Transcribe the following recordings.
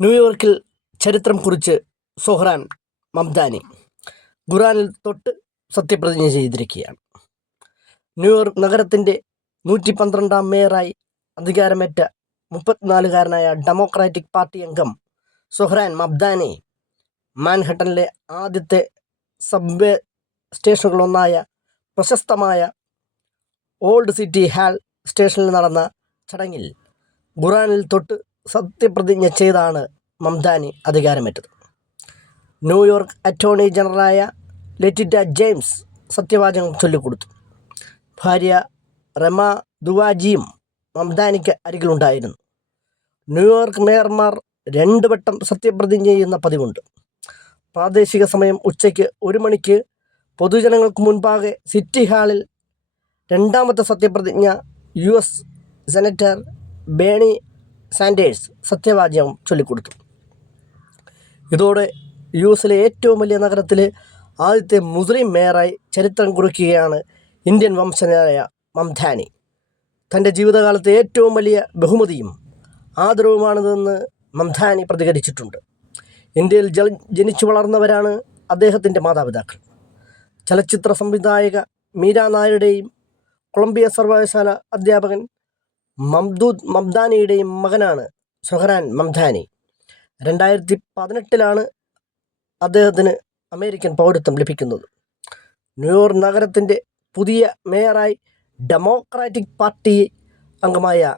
ന്യൂയോർക്കിൽ ചരിത്രം കുറിച്ച് സൊഹ്റാൻ മംദാനി ഖുറാനിൽ തൊട്ട് സത്യപ്രതിജ്ഞ ചെയ്തിരിക്കുകയാണ്. ന്യൂയോർക്ക് നഗരത്തിൻ്റെ 112-ാം മേയറായി അധികാരമേറ്റ 34-കാരനായ ഡെമോക്രാറ്റിക് പാർട്ടി അംഗം സൊഹ്റാൻ മംദാനി മാൻഹട്ടനിലെ ആദ്യത്തെ സബ്വേ സ്റ്റേഷനുകളൊന്നായ പ്രശസ്തമായ ഓൾഡ് സിറ്റി ഹാൾ സ്റ്റേഷനിൽ നടന്ന ചടങ്ങിൽ ഖുറാനിൽ തൊട്ട് സത്യപ്രതിജ്ഞ ചെയ്താണ് മംദാനി അധികാരമേറ്റത്. ന്യൂയോർക്ക് അറ്റോർണി ജനറലായ ലെറ്റിറ്റ ജെയിംസ് സത്യവാചകം ചൊല്ലിക്കൊടുത്തു. ഭാര്യ റെമ ദുവാജിയും മംദാനിക്ക് അരികിലുണ്ടായിരുന്നു. ന്യൂയോർക്ക് മേയർമാർ 2 വട്ടം സത്യപ്രതിജ്ഞ ചെയ്യുന്ന പതിവുണ്ട്. പ്രാദേശിക സമയം ഉച്ചയ്ക്ക് 1 മണിക്ക് പൊതുജനങ്ങൾക്ക് മുൻപാകെ സിറ്റി ഹാളിൽ രണ്ടാമത്തെ സത്യപ്രതിജ്ഞ US സെനറ്റർ ബേണി സാൻഡേഴ്സ് സത്യവാചകം ചൊല്ലിക്കൊടുത്തു. ഇതോടെ US ഏറ്റവും വലിയ നഗരത്തിലെ ആദ്യത്തെ മുസ്ലിം മേയറായി ചരിത്രം കുറിക്കുകയാണ് ഇന്ത്യൻ വംശജനായ മംദാനി. തൻ്റെ ജീവിതകാലത്തെ ഏറ്റവും വലിയ ബഹുമതിയും ആദരവുമാണിതെന്ന് മംദാനി പ്രതികരിച്ചിട്ടുണ്ട്. ഇന്ത്യയിൽ ജനിച്ചു വളർന്നവരാണ് അദ്ദേഹത്തിൻ്റെ മാതാപിതാക്കൾ. ചലച്ചിത്ര സംവിധായക മീര നായരുടെയും കൊളംബിയ സർവകലാശാല അധ്യാപകൻ മംദൂദ് മംദാനിയുടെയും മകനാണ് സൊഹ്റാൻ മംദാനി. 2018-ലാണ് അദ്ദേഹത്തിന് അമേരിക്കൻ പൗരത്വം ലഭിക്കുന്നത്. ന്യൂയോർക്ക് നഗരത്തിൻ്റെ പുതിയ മേയറായി ഡെമോക്രാറ്റിക് പാർട്ടി അംഗമായ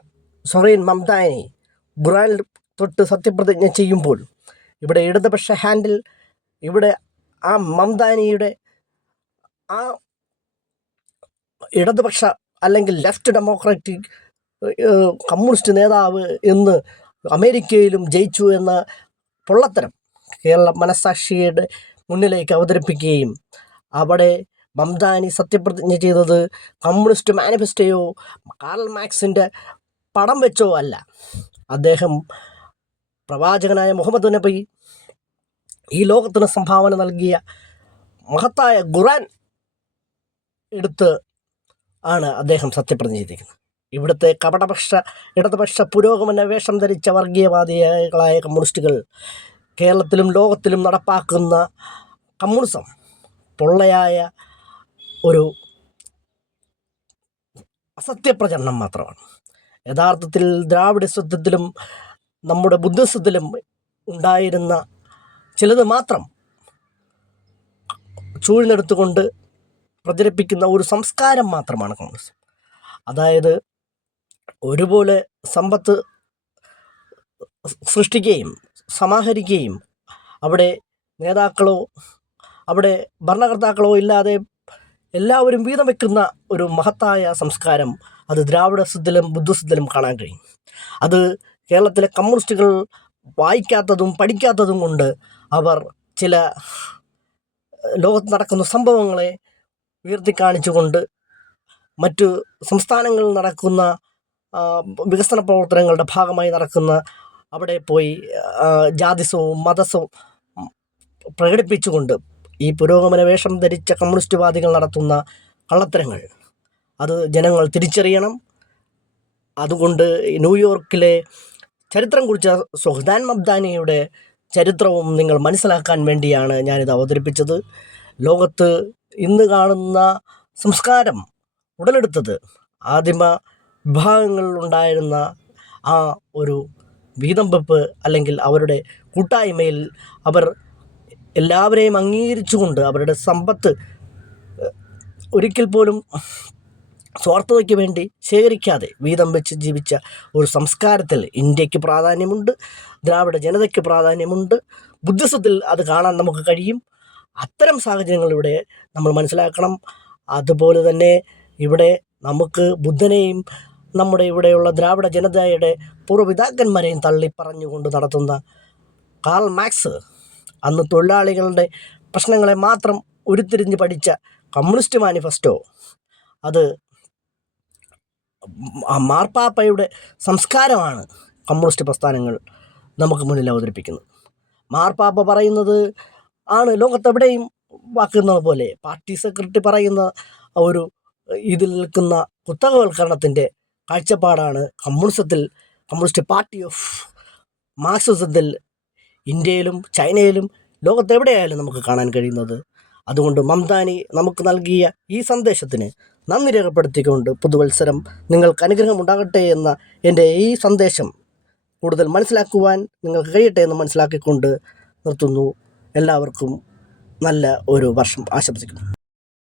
സൊഹ്റാൻ മംദാനി ഖുറാനിൽ തൊട്ട് സത്യപ്രതിജ്ഞ ചെയ്യുമ്പോൾ ഇവിടെ ഇടതുപക്ഷ ഹാൻഡിൽ, ഇവിടെ ആ മംദാനിയുടെ ആ ഇടതുപക്ഷ അല്ലെങ്കിൽ ലെഫ്റ്റ് ഡെമോക്രാറ്റിക് കമ്മ്യൂണിസ്റ്റ് നേതാവ് എന്ന് അമേരിക്കയിലും ജയിച്ചു എന്ന പൊള്ളത്തരം കേരള മനസ്സാക്ഷിയുടെ മുന്നിലേക്ക് അവതരിപ്പിക്കുകയും അവിടെ മംദാനി സത്യപ്രതിജ്ഞ ചെയ്തത് കമ്മ്യൂണിസ്റ്റ് മാനിഫെസ്റ്റോയോ കാർൽ മാർക്സിൻ്റെ പടം വെച്ചോ അല്ല. അദ്ദേഹം പ്രവാചകനായ മുഹമ്മദ് നബി ഈ ലോകത്തിന് സംഭാവന നൽകിയ മഹത്തായ ഖുറാൻ എടുത്ത് ആണ് അദ്ദേഹം സത്യപ്രതിജ്ഞ ചെയ്തിരിക്കുന്നത്. ഇവിടുത്തെ കപടപക്ഷ ഇടതുപക്ഷ പുരോഗമന വേഷം ധരിച്ച വർഗീയവാദികളായ കമ്മ്യൂണിസ്റ്റുകൾ കേരളത്തിലും ലോകത്തിലും നടപ്പാക്കുന്ന കമ്മ്യൂണിസം പൊള്ളയായ ഒരു അസത്യപ്രചരണം മാത്രമാണ്. യഥാർത്ഥത്തിൽ ദ്രാവിഡസത്വത്തിലും നമ്മുടെ ബുദ്ധിസത്തിലും ഉണ്ടായിരുന്ന ചിലത് മാത്രം ചൂഴ്ന്നെടുത്തുകൊണ്ട് പ്രചരിപ്പിക്കുന്ന ഒരു സംസ്കാരം മാത്രമാണ് കമ്മ്യൂണിസം. അതായത് ഒരുപോലെ സമ്പത്ത് സൃഷ്ടിക്കുകയും സമാഹരിക്കുകയും അവിടെ നേതാക്കളോ അവിടെ ഭരണകർത്താക്കളോ ഇല്ലാതെ എല്ലാവരും വീതം വയ്ക്കുന്ന ഒരു മഹത്തായ സംസ്കാരം അത് ദ്രാവിഡസത്തിലും ബുദ്ധിസത്തിലും കാണാൻ കഴിയും. അത് കേരളത്തിലെ കമ്മ്യൂണിസ്റ്റുകൾ വായിക്കാത്തതും പഠിക്കാത്തതും കൊണ്ട് അവർ ചില ലോകത്ത് നടക്കുന്ന സംഭവങ്ങളെ ഉയർത്തിക്കാണിച്ചുകൊണ്ട് മറ്റു സംസ്ഥാനങ്ങളിൽ നടക്കുന്ന വികസന പ്രവർത്തനങ്ങളുടെ ഭാഗമായി നടക്കുന്ന അവിടെ പോയി ജാതിസവും മതസവും പ്രകടിപ്പിച്ചുകൊണ്ട് ഈ പുരോഗമന വേഷം ധരിച്ച കമ്മ്യൂണിസ്റ്റുവാദികൾ നടത്തുന്ന കള്ളത്തരങ്ങൾ അത് ജനങ്ങൾ തിരിച്ചറിയണം. അതുകൊണ്ട് ന്യൂയോർക്കിലെ ചരിത്രം കുറിച്ച സൊഹ്റാൻ മംദാനിയുടെ ചരിത്രവും നിങ്ങൾ മനസ്സിലാക്കാൻ വേണ്ടിയാണ് ഞാനിത് അവതരിപ്പിച്ചത്. ലോകത്ത് ഇന്ന് കാണുന്ന സംസ്കാരം ഉടലെടുത്തത് ആദിമ വിഭാഗങ്ങളിലുണ്ടായിരുന്ന ആ ഒരു വീതം വെപ്പ് അല്ലെങ്കിൽ അവരുടെ കൂട്ടായ്മയിൽ അവർ എല്ലാവരെയും അംഗീകരിച്ചുകൊണ്ട് അവരുടെ സമ്പത്ത് ഒരിക്കൽ പോലും സ്വാർത്ഥതയ്ക്ക് വേണ്ടി ശേഖരിക്കാതെ വീതം വെച്ച് ജീവിച്ച ഒരു സംസ്കാരത്തിൽ ഇന്ത്യക്ക് പ്രാധാന്യമുണ്ട്, ദ്രാവിഡ ജനതയ്ക്ക് പ്രാധാന്യമുണ്ട്, ബുദ്ധിസത്തിൽ അത് കാണാൻ നമുക്ക് കഴിയും. അത്തരം സാഹചര്യങ്ങൾ ഇവിടെ നമ്മൾ മനസ്സിലാക്കണം. അതുപോലെ തന്നെ ഇവിടെ നമുക്ക് ബുദ്ധനെയും നമ്മുടെ ഇവിടെയുള്ള ദ്രാവിഡ ജനതയുടെ പൂർവ്വപിതാക്കന്മാരെയും തള്ളി പറഞ്ഞുകൊണ്ട് നടത്തുന്ന കാർൽ മാർക്സ് അന്ന് തൊഴിലാളികളുടെ പ്രശ്നങ്ങളെ മാത്രം ഉരുത്തിരിഞ്ഞ് പഠിച്ച കമ്മ്യൂണിസ്റ്റ് മാനിഫെസ്റ്റോ അത് മാർപ്പാപ്പയുടെ സംസ്കാരമാണ് കമ്മ്യൂണിസ്റ്റ് പ്രസ്ഥാനങ്ങൾ നമുക്ക് മുന്നിൽ അവതരിപ്പിക്കുന്നത്. മാർപ്പാപ്പ പറയുന്നത് ആണ് ലോകത്തെവിടെയും വാക്കുന്നത് പോലെ പാർട്ടി സെക്രട്ടറി പറയുന്ന ഒരു ഇതിൽ നിൽക്കുന്ന കുത്തകവൽക്കരണത്തിൻ്റെ കാഴ്ചപ്പാടാണ് കമ്മ്യൂണിസ്റ്റ് പാർട്ടി ഓഫ് മാർക്സിസത്തിൽ ഇന്ത്യയിലും ചൈനയിലും ലോകത്തെവിടെയായാലും നമുക്ക് കാണാൻ കഴിയുന്നത്. അതുകൊണ്ട് മംതാനി നമുക്ക് നൽകിയ ഈ സന്ദേശത്തിന് നന്ദി രേഖപ്പെടുത്തിക്കൊണ്ട് പുതുവത്സരം നിങ്ങൾക്ക് അനുഗ്രഹം ഉണ്ടാകട്ടെ എന്ന എൻ്റെ ഈ സന്ദേശം കൂടുതൽ മനസ്സിലാക്കുവാൻ നിങ്ങൾക്ക് കഴിയട്ടെ എന്ന് മനസ്സിലാക്കിക്കൊണ്ട് നിർത്തുന്നു. എല്ലാവർക്കും നല്ല ഒരു വർഷം ആശംസിക്കുന്നു.